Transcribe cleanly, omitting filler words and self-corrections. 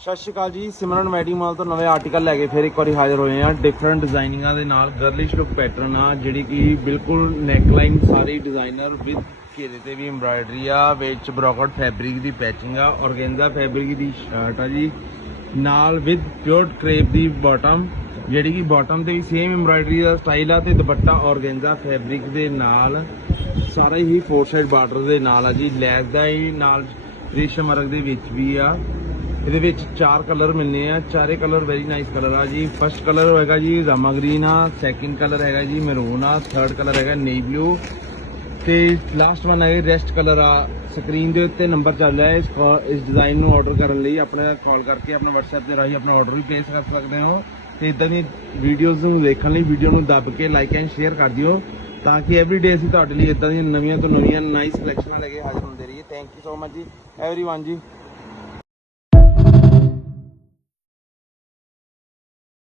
ਸਤਿ ਸ਼੍ਰੀ ਅਕਾਲ ਜੀ। ਸਿਮਰਨ ਮੈਡੀ ਮਾਲ ਤੋਂ ਨਵੇਂ ਆਰਟੀਕਲ ਲੈ ਕੇ ਫਿਰ ਇੱਕ ਵਾਰੀ ਹਾਜ਼ਰ ਹੋਏ ਆ। ਡਿਫਰੈਂਟ ਡਿਜ਼ਾਈਨਿੰਗਾਂ ਦੇ ਨਾਲ ਗਰਲਿਸ਼ ਲੁੱਕ ਪੈਟਰਨ ਆ, ਜਿਹੜੀ ਕਿ ਬਿਲਕੁਲ ਨੈਕਲਾਈਨ ਸਾਰੀ ਡਿਜ਼ਾਈਨਰ ਵਿਦ ਘੇਰੇ ਤੇ ਵੀ ਐਮਬਰਾਇਡਰੀ ਆ, ਵਿੱਚ ਬਰੋਕਟ ਫੈਬਰਿਕ ਦੀ ਪੈਚਿੰਗ ਆ, ਔਰਗੈਂਜ਼ਾ ਫੈਬਰਿਕ ਦੀ ਸ਼ਰਟ ਆ ਜੀ, ਨਾਲ with pure crepe the bottom, ਜਿਹੜੀ ਕਿ ਬਾਟਮ ਤੇ ਵੀ ਸੇਮ ਐਮਬਰਾਇਡਰੀ ਦਾ ਸਟਾਈਲ ਆ, ਤੇ ਦੁਪੱਟਾ ਔਰਗੈਂਜ਼ਾ ਫੈਬਰਿਕ ਦੇ ਨਾਲ ਸਾਰੇ ਹੀ 4 ਸਾਈਡ ਬਾਰਡਰ ਦੇ ਨਾਲ ਆ ਜੀ। ਲੈਸ ਦਾ ਹੀ ਨਾਲ ਰੇਸ਼ਮ ਵਰਕ ਦੇ ਵਿੱਚ ਵੀ ਆ। ਇਹਦੇ ਵਿੱਚ 4 ਕਲਰ ਮਿਲਨੇ ਆ, ਚਾਰੇ ਕਲਰ ਵੈਰੀ ਨਾਈਸ ਕਲਰ ਆ ਜੀ। ਫਸਟ ਕਲਰ ਹੋਏਗਾ ਜੀ ਰਾਮਾ ਗ੍ਰੀਨ ਆ, ਸੈਕਿੰਡ ਕਲਰ ਹੈਗਾ ਜੀ ਮੈਰੂਨ ਆ, ਥਰਡ ਕਲਰ ਹੈਗਾ ਨੇਵੀ ਬਲੂ, ਤੇ ਲਾਸਟ ਵਨ ਹੈ ਰੈਸਟ ਕਲਰ ਆ। ਸਕਰੀਨ ਦੇ ਉੱਤੇ ਨੰਬਰ ਚੱਲ ਰਿਹਾ ਹੈ। ਇਸ ਡਿਜ਼ਾਈਨ ਨੂੰ ਆਰਡਰ ਕਰਨ ਲਈ ਆਪਣਾ ਕਾਲ ਕਰਕੇ ਆਪਣਾ WhatsApp ਦੇ ਰਾਹੀਂ ਆਪਣਾ ਆਰਡਰ ਵੀ ਪਲੇਸ ਕਰ ਸਕਦੇ ਹੋ। ਤੇ ਇਦਾਂ ਦੀ ਵੀਡੀਓਜ਼ ਨੂੰ ਦੇਖਣ ਲਈ ਵੀਡੀਓ ਨੂੰ ਦੱਬ ਕੇ ਲਾਈਕ ਐਂਡ ਸ਼ੇਅਰ ਕਰ ਦਿਓ, ਤਾਂ ਕਿ ਐਵਰੀਡੇ ਅਸੀਂ ਤੁਹਾਡੇ ਲਈ ਇਦਾਂ ਦੀਆਂ ਨਵੀਆਂ ਤੋਂ ਨਵੀਆਂ ਨਾਈਸ ਕਲੈਕਸ਼ਨਾਂ ਲੈ ਕੇ ਹਾਜ਼ਰ ਹੁੰਦੇ ਰਹੀਏ। ਥੈਂਕ ਯੂ ਸੋ ਮਚ ਜੀ ਐਵਰੀਵਨ ਜੀ।